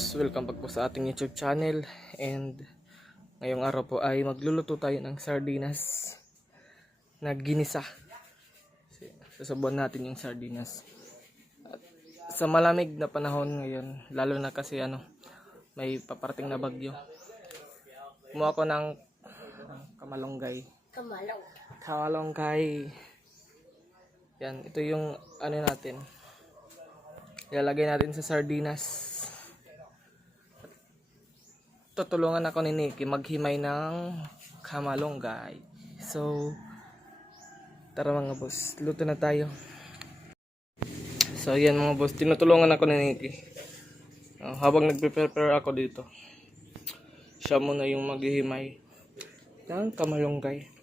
Boss? Welcome back po sa ating YouTube channel and ngayong araw po ay magluluto tayo ng sardinas na ginisa. Susubuan natin yung sardinas. At sa malamig na panahon ngayon, lalo na kasi ano, may paparating na bagyo. Kumuha ko ng ah, kamalunggay. Kamalong. Kamalunggay. Yan, ito yung ano natin. Ilalagay natin sa sardinas. Tutulungan ako ni Nikki maghimay ng kamalunggay. So, tara mga boss, luto na tayo. So, yan mga boss, tinutulungan ako ni Nikki. Ah, habang nagpe-prepare ako dito, siya muna yung maghihimay ng kamalunggay.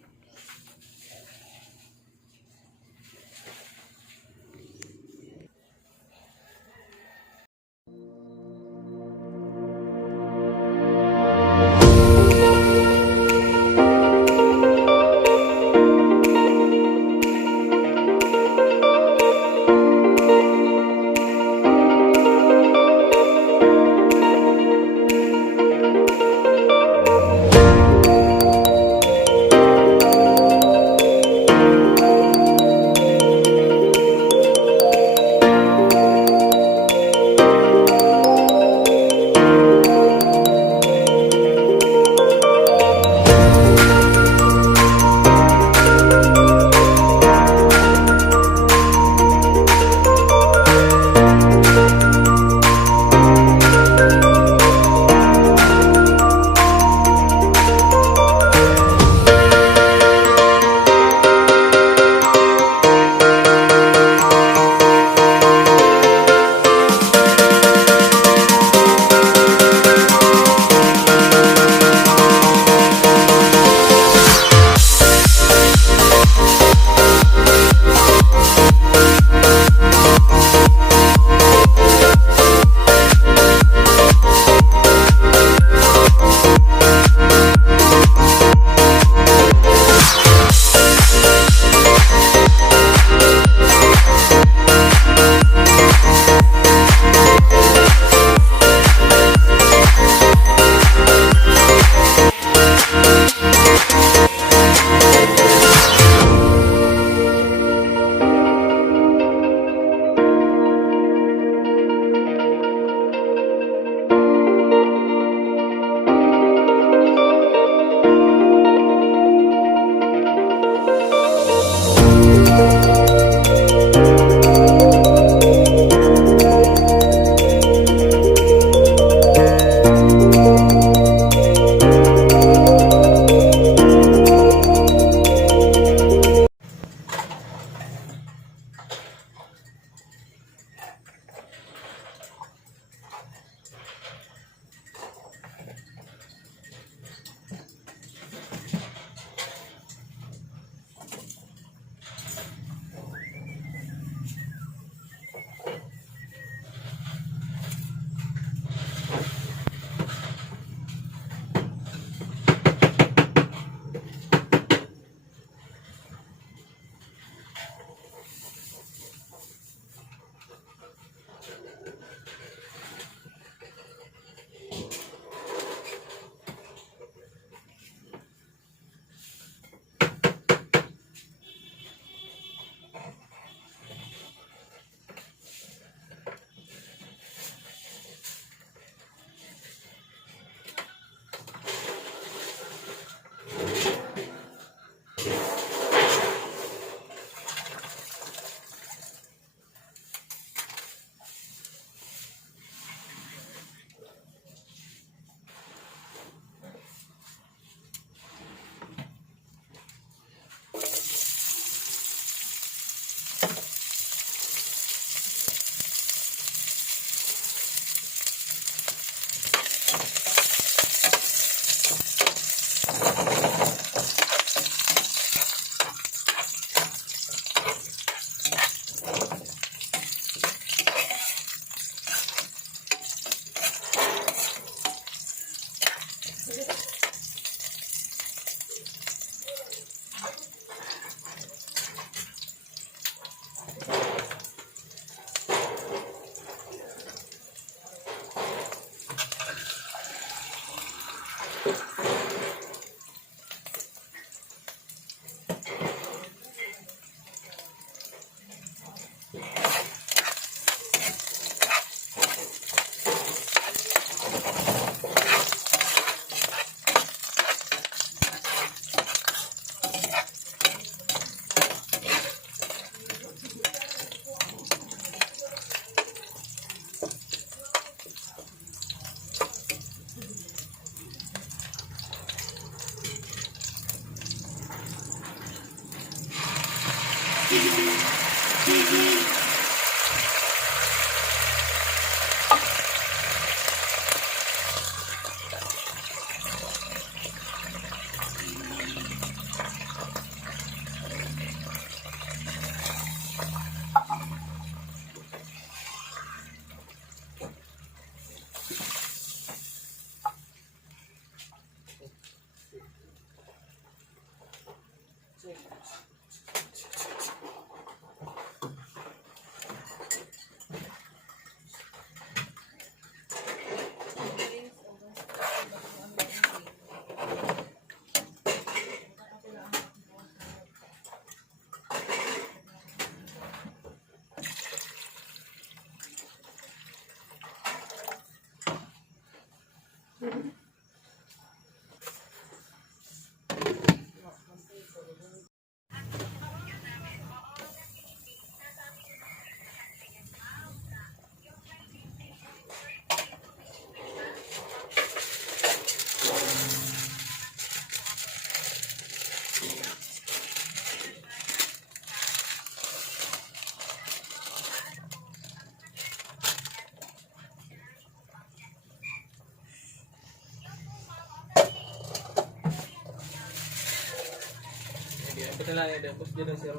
Ito lang yun. Tapos dito siya.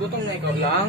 Gutom na ikaw lang.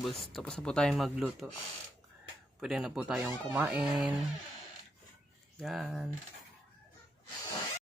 Mga boss, tapos na po tayong magluto. Pwede na po tayong kumain. Yan.